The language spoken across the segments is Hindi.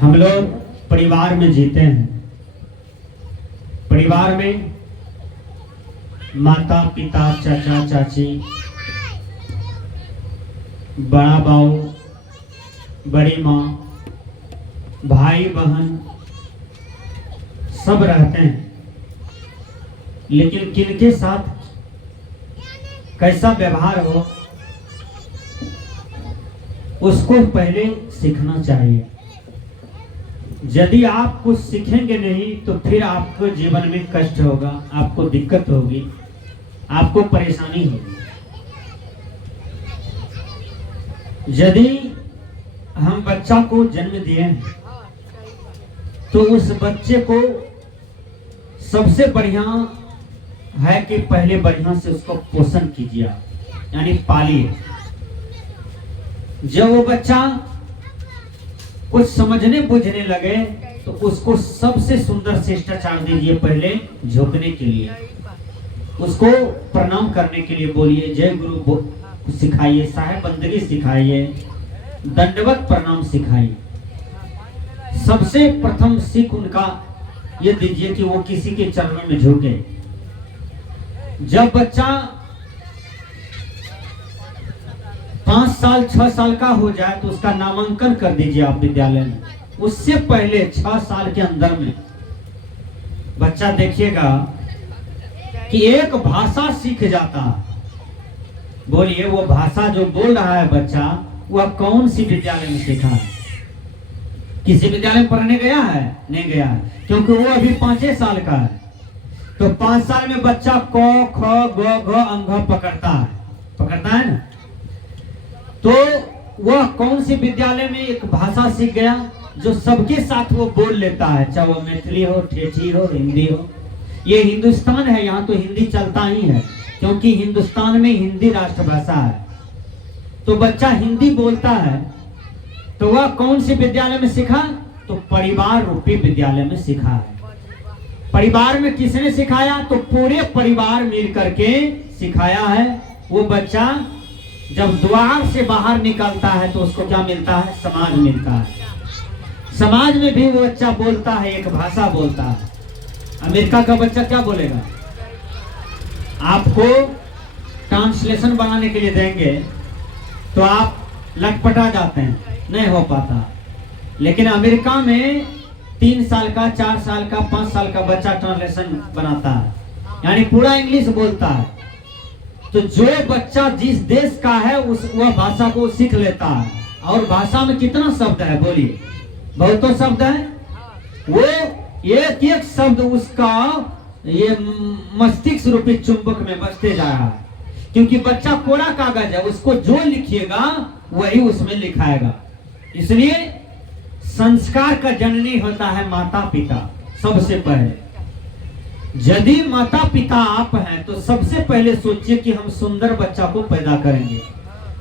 हम लोग परिवार में जीते हैं। परिवार में माता पिता, चाचा चाची, बड़ा बाऊ, बड़ी माँ, भाई बहन सब रहते हैं। लेकिन किनके साथ कैसा व्यवहार हो उसको पहले सीखना चाहिए। यदि आप कुछ सीखेंगे नहीं तो फिर आपको जीवन में कष्ट होगा, आपको दिक्कत होगी, आपको परेशानी होगी। यदि हम बच्चा को जन्म दिए हैं तो उस बच्चे को सबसे बढ़िया है कि पहले बढ़िया से उसको पोषण कीजिए, यानी पालिए। जब वो बच्चा कुछ समझने बुझने लगे तो उसको सबसे सुंदर शिष्टाचार दीजिए। पहले झुकने के लिए, उसको प्रणाम करने के लिए बोलिए, जय गुरु सिखाइए, साहेब बंदगी सिखाइए, दंडवत प्रणाम सिखाइए। सबसे प्रथम सीख उनका ये दीजिए कि वो किसी के चरणों में झुके। जब बच्चा 5 साल 6 साल का हो जाए तो उसका नामांकन कर दीजिए आप विद्यालय में। उससे पहले 6 साल के अंदर में बच्चा देखिएगा कि एक भाषा सीख जाता है। बोलिए, वो भाषा जो बोल रहा है बच्चा, वह कौन सी विद्यालय में सीखा है? किसी विद्यालय में पढ़ने गया है? नहीं गया है, क्योंकि वो अभी 5 साल का है। तो 5 साल में बच्चा क ख ग घ अंग पकड़ता है ना। तो वह कौन सी विद्यालय में एक भाषा सीख गया जो सबके साथ वो बोल लेता है, चाहे वो मैथिली हो, ठेठी हो, हिंदी हो। ये हिंदुस्तान है, यहाँ तो हिंदी चलता ही है, क्योंकि हिंदुस्तान में हिंदी राष्ट्रभाषा है। तो बच्चा हिंदी बोलता है तो वह कौन सी विद्यालय में सीखा? तो परिवार रूपी विद्यालय में सीखा है। परिवार में किसने सिखाया? तो पूरे परिवार मिल करके सिखाया है। वो बच्चा जब द्वार से बाहर निकलता है तो उसको क्या मिलता है? समाज मिलता है। समाज में भी वो बच्चा बोलता है, एक भाषा बोलता है। अमेरिका का बच्चा क्या बोलेगा? आपको ट्रांसलेशन बनाने के लिए देंगे तो आप लटपटा जाते हैं, नहीं हो पाता। लेकिन अमेरिका में 3 साल का, 4 साल का, 5 साल का बच्चा ट्रांसलेशन बनाता है, यानी पूरा इंग्लिश बोलता है। तो जो बच्चा जिस देश का है वह भाषा को सीख लेता है। और भाषा में कितना शब्द है? बोलिए, बहुतों शब्द है। वो एक एक शब्द उसका ये मस्तिष्क रूपी चुंबक में बसते जा रहा है, क्योंकि बच्चा कोरा कागज है, उसको जो लिखिएगा वही उसमें लिखाएगा। इसलिए संस्कार का जननी होता है माता पिता। सबसे पहले यदि माता पिता आप हैं तो सबसे पहले सोचिए कि हम सुंदर बच्चा को पैदा करेंगे।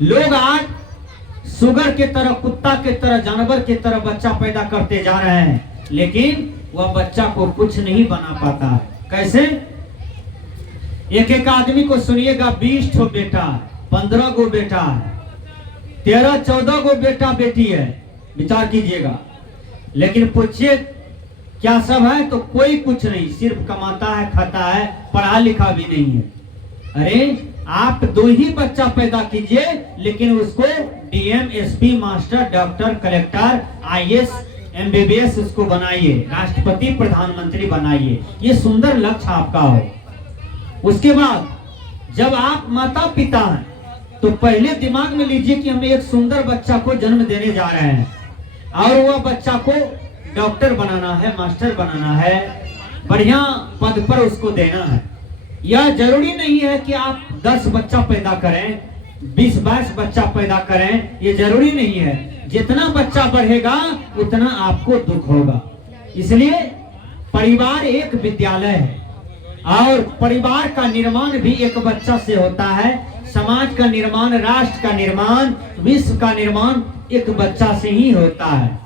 लोग आज सुगर के तरह, कुत्ता के तरह, जानवर के तरह बच्चा पैदा करते जा रहे हैं, लेकिन वह बच्चा को कुछ नहीं बना पाता है। कैसे? एक आदमी को सुनिएगा, 20 ठो बेटा, 15 गो बेटा है, 13-14 गो बेटा बेटी है, विचार कीजिएगा। लेकिन पूछिए क्या सब है? तो कोई कुछ नहीं, सिर्फ कमाता है, खाता है, पढ़ा लिखा भी नहीं है। अरे आप 2 ही बच्चा पैदा कीजिए, लेकिन उसको DM, SP, master, doctor, collector, IAS, MBBS उसको बनाइए, राष्ट्रपति, प्रधानमंत्री बनाइए। ये सुंदर लक्ष्य आपका हो। उसके बाद जब आप माता पिता हैं तो पहले दिमाग में लीजिए कि हमें एक सुंदर बच्चा को जन्म देने जा रहे हैं, और वह बच्चा को डॉक्टर बनाना है, मास्टर बनाना है, बढ़िया पद पर उसको देना है। यह जरूरी नहीं है कि आप 10 बच्चा पैदा करें, 20-22 बच्चा पैदा करें, ये जरूरी नहीं है। जितना बच्चा बढ़ेगा उतना आपको दुख होगा। इसलिए परिवार एक विद्यालय है, और परिवार का निर्माण भी एक बच्चा से होता है। समाज का निर्माण, राष्ट्र का निर्माण, विश्व का निर्माण एक बच्चा से ही होता है।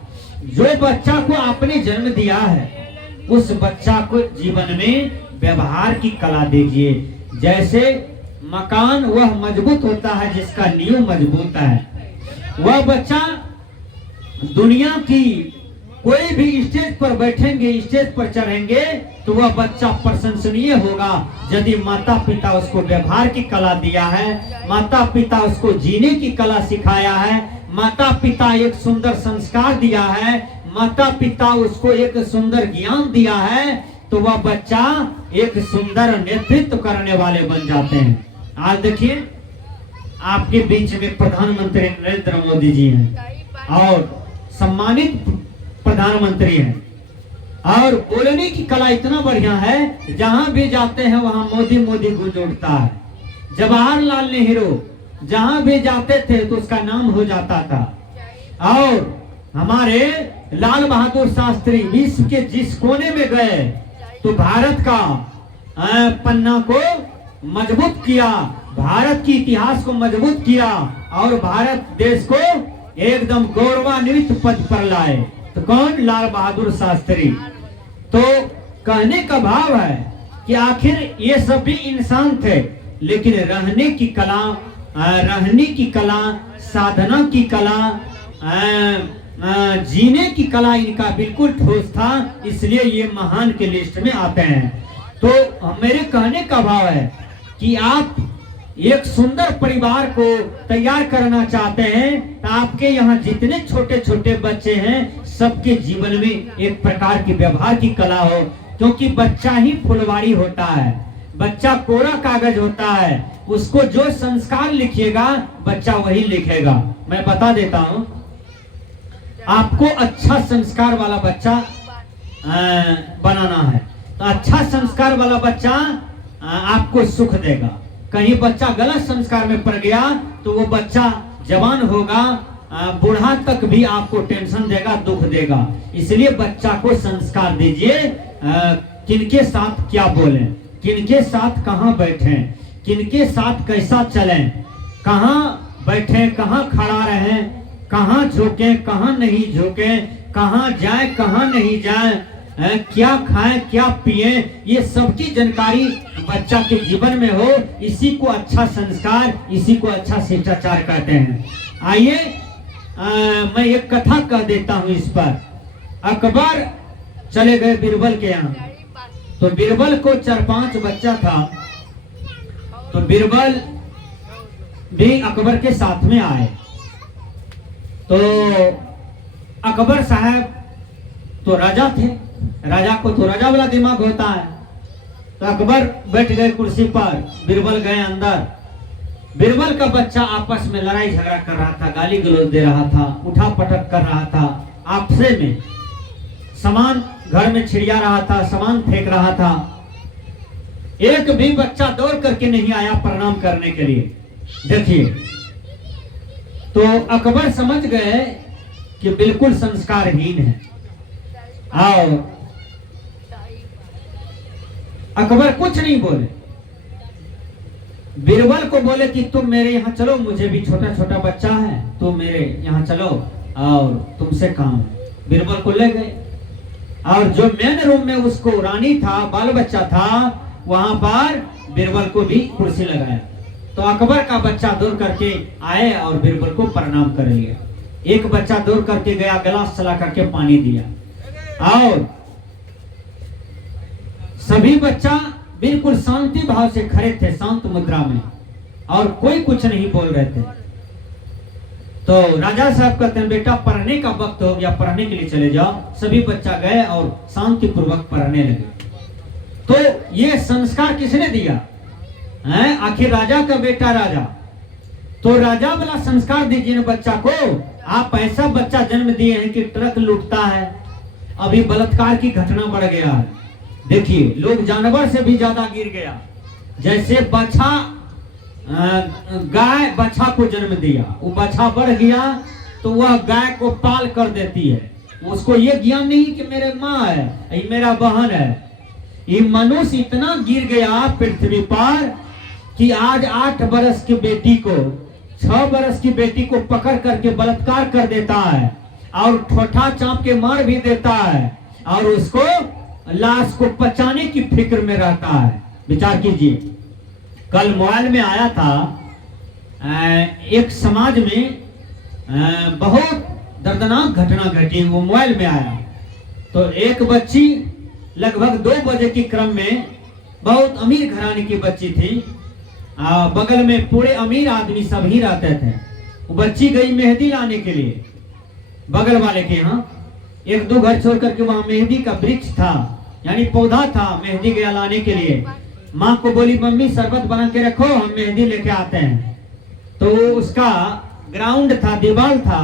जो बच्चा को आपने जन्म दिया है उस बच्चा को जीवन में व्यवहार की कला दीजिए। जैसे मकान वह मजबूत होता है जिसका नींव मजबूत है, वह बच्चा दुनिया की कोई भी स्टेज पर बैठेंगे, स्टेज पर चढ़ेंगे, तो वह बच्चा प्रशंसनीय होगा यदि माता पिता उसको व्यवहार की कला दिया है, माता पिता उसको जीने की कला सिखाया है, माता पिता एक सुंदर संस्कार दिया है, माता पिता उसको एक सुंदर ज्ञान दिया है, तो वह बच्चा एक सुंदर नेतृत्व करने वाले बन जाते हैं। आज देखिए आपके बीच में प्रधानमंत्री नरेंद्र मोदी जी हैं और सम्मानित प्रधानमंत्री हैं, और बोलने की कला इतना बढ़िया है, जहां भी जाते हैं वहां मोदी मोदी गूंज उठता है। जवाहरलाल नेहरू जहां भी जाते थे तो उसका नाम हो जाता था, और हमारे लाल बहादुर शास्त्री विश्व के जिस कोने में गए तो भारत का पन्ना को मजबूत किया, भारत की इतिहास को मजबूत किया, और भारत देश को एकदम गौरवान्वित पद पर लाए। तो कौन? लाल बहादुर शास्त्री। तो कहने का भाव है कि आखिर ये सब भी इंसान थे, लेकिन रहने की कला, साधना की कला, जीने की कला इनका बिल्कुल ठोस था, इसलिए ये महान के लिस्ट में आते हैं। तो मेरे कहने का भाव है कि आप एक सुंदर परिवार को तैयार करना चाहते हैं, तो आपके यहाँ जितने छोटे छोटे बच्चे हैं सबके जीवन में एक प्रकार की व्यवहार की कला हो, क्योंकि बच्चा ही फुलवारी होता है, बच्चा कोरा कागज होता है, उसको जो संस्कार लिखिएगा बच्चा वही लिखेगा। मैं बता देता हूँ, आपको अच्छा संस्कार वाला बच्चा बनाना है, तो अच्छा संस्कार वाला बच्चा आपको सुख देगा। कहीं बच्चा गलत संस्कार में पड़ गया तो वो बच्चा जवान होगा, बूढ़ा तक भी आपको टेंशन देगा, दुख देगा। इसलिए बच्चा को संस्कार दीजिए, किनके साथ क्या बोलें, किनके साथ कहाँ बैठें, किनके साथ कैसा चलें, कहाँ बैठें, कहाँ खड़ा रहें, कहाँ झुकें, कहाँ नहीं झुकें, कहाँ जाए कहाँ नहीं जाए, क्या खाएं क्या पिए, ये सबकी जानकारी बच्चा के जीवन में हो, इसी को अच्छा संस्कार, इसी को अच्छा शिष्टाचार कहते हैं। आइए मैं एक कथा कह देता हूँ इस पर। अकबर चले गए बीरबल के यहाँ, तो बीरबल को 4-5 बच्चा था, तो बीरबल भी अकबर के साथ में आए। तो अकबर साहब तो राजा थे, राजा को तो राजा वाला दिमाग होता है, तो अकबर बैठ गए कुर्सी पर, बीरबल गए अंदर। बीरबल का बच्चा आपस में लड़ाई झगड़ा कर रहा था, गाली गलौज दे रहा था, उठा पटक कर रहा था, आपसे में सामान घर में छिड़िया रहा था, सामान फेंक रहा था। एक भी बच्चा दौड़ करके नहीं आया प्रणाम करने के लिए। देखिए, तो अकबर समझ गए कि बिल्कुल संस्कारहीन है, और अकबर कुछ नहीं बोले। बीरबल को बोले कि तुम मेरे यहाँ चलो, मुझे भी छोटा छोटा बच्चा है, तुम मेरे यहाँ चलो और तुमसे काम है। बीरबल को ले गए, और जो मेन रूम में उसको रानी था, बाल बच्चा था, वहां पर बीरबल को भी कुर्सी लगाया। तो अकबर का बच्चा दौड़ करके आए और बीरबल को प्रणाम कर लिया। एक बच्चा दौड़ करके गया, गिलास चला करके पानी दिया, और सभी बच्चा बिल्कुल शांति भाव से खड़े थे, शांत मुद्रा में, और कोई कुछ नहीं बोल रहे थे। तो राजा साहब कहते हैं, बेटा पढ़ने का वक्त हो गया, पढ़ने के लिए चले जाओ। सभी बच्चा गए और शांति पूर्वक पढ़ने लगे। तो ये संस्कार किसने दिया है? आखिर राजा का बेटा राजा, तो राजा वाला संस्कार दीजिए ना बच्चा को। आप ऐसा बच्चा जन्म दिए हैं कि ट्रक लूटता है, अभी बलात्कार की घटना बढ़ गया है। देखिए, लोग जानवर से भी ज्यादा गिर गया। जैसे बच्चा गाय बच्चा को जन्म दिया, वो बच्चा बढ़ गया तो वह गाय को पाल कर देती है। उसको ये ज्ञान नहीं कि मेरे माँ है, ये मेरा बहन है। ये मनुष्य इतना गिर गया पृथ्वी पर कि आज 8 बरस की बेटी को, 6 बरस की बेटी को पकड़ करके बलात्कार कर देता है, और ठोठा चाप के मार भी देता है, और उसको लाश को पचाने की फिक्र में रहता है। विचार कीजिए। कल मोबाइल में आया था, एक समाज में बहुत दर्दनाक घटना घटी, वो मोबाइल में आया। तो एक बच्ची लगभग 2 बजे के क्रम में, बहुत अमीर घराने की बच्ची थी, बगल में पूरे अमीर आदमी सभी रहते थे। वो बच्ची गई मेहंदी लाने के लिए बगल वाले के यहाँ, 1-2 घर छोड़ करके वहां मेहंदी का वृक्ष था, यानी पौधा था, मेहंदी गया लाने के लिए। माँ को बोली मम्मी शरबत बना के रखो, हम मेहंदी लेके आते हैं। तो उसका ग्राउंड था, दीवार था,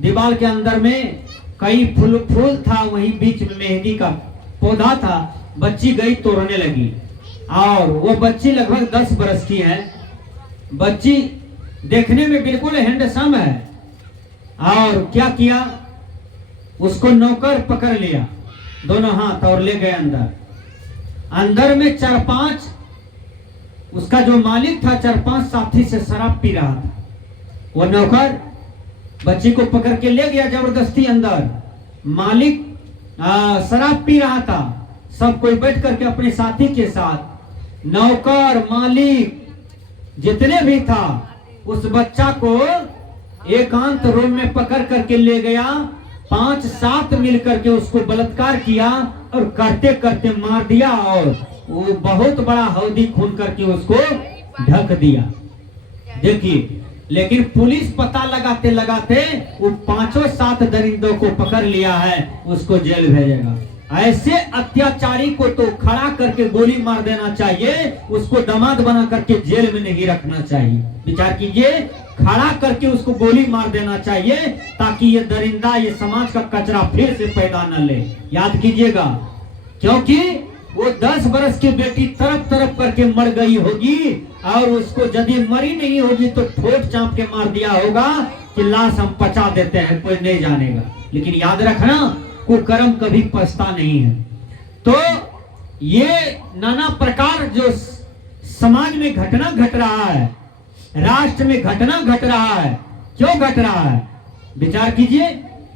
दीवार के अंदर में कई फूल था, वही बीच में मेहंदी का पौधा था। बच्ची गई तोड़ने लगी, और वो बच्ची लगभग 10 बरस की है। बच्ची देखने में बिल्कुल हैंडसम है, और क्या किया, उसको नौकर पकड़ लिया दोनों हाथ और ले गए अंदर। अंदर में 4-5 उसका जो मालिक था 4-5 साथी से शराब पी रहा था। वो नौकर बच्ची को पकड़ के ले गया जबरदस्ती अंदर। मालिक शराब पी रहा था, सब कोई बैठ करके अपने साथी के साथ, नौकर मालिक जितने भी था, उस बच्चा को एकांत रूम में पकड़ करके ले गया। 5-7 मिल करके उसको बलात्कार किया और करते करते मार दिया, और वो बहुत बड़ा हौदी खून करके उसको ढक दिया। देखिए, लेकिन पुलिस पता लगाते लगाते वो 5-7 दरिंदों को पकड़ लिया है, उसको जेल भेजेगा। ऐसे अत्याचारी को तो खड़ा करके गोली मार देना चाहिए, उसको दामाद बना करके जेल में नहीं रखना चाहिए। विचार कीजिए, खड़ा करके उसको गोली मार देना चाहिए, ताकि ये दरिंदा, ये समाज का कचरा फिर से पैदा न ले। याद कीजिएगा, क्योंकि वो 10 बरस की बेटी तरफ तरफ करके मर गई होगी, और उसको यदि मरी नहीं होगी तो ठोट चाप के मार दिया होगा कि लाश हम पचा देते हैं, कोई नहीं जानेगा। लेकिन याद रखना, कुकर्म कभी पछता नहीं है। तो ये नाना प्रकार जो समाज में घटना घट रहा है, राष्ट्र में घटना घट रहा है, क्यों घट रहा है? विचार कीजिए,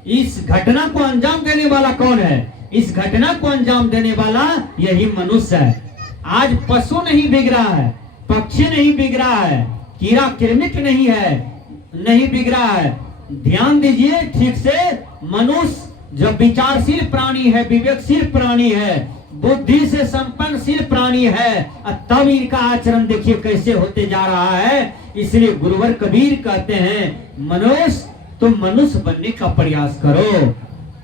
इस घटना को अंजाम देने वाला कौन है? इस घटना को अंजाम देने वाला यही मनुष्य है। आज पशु नहीं बिग रहा है, पक्षी नहीं बिग रहा है, कीड़ा किरमिट नहीं बिग रहा है। ध्यान दीजिए ठीक से, मनुष्य जो विचारशील प्राणी है, विवेकशील प्राणी है, बुद्धि से संपन्नशील प्राणी है, तब इनका आचरण देखिए कैसे होते जा रहा है। इसलिए गुरुवर कबीर कहते हैं, मनुष्य तुम मनुष्य बनने का प्रयास करो।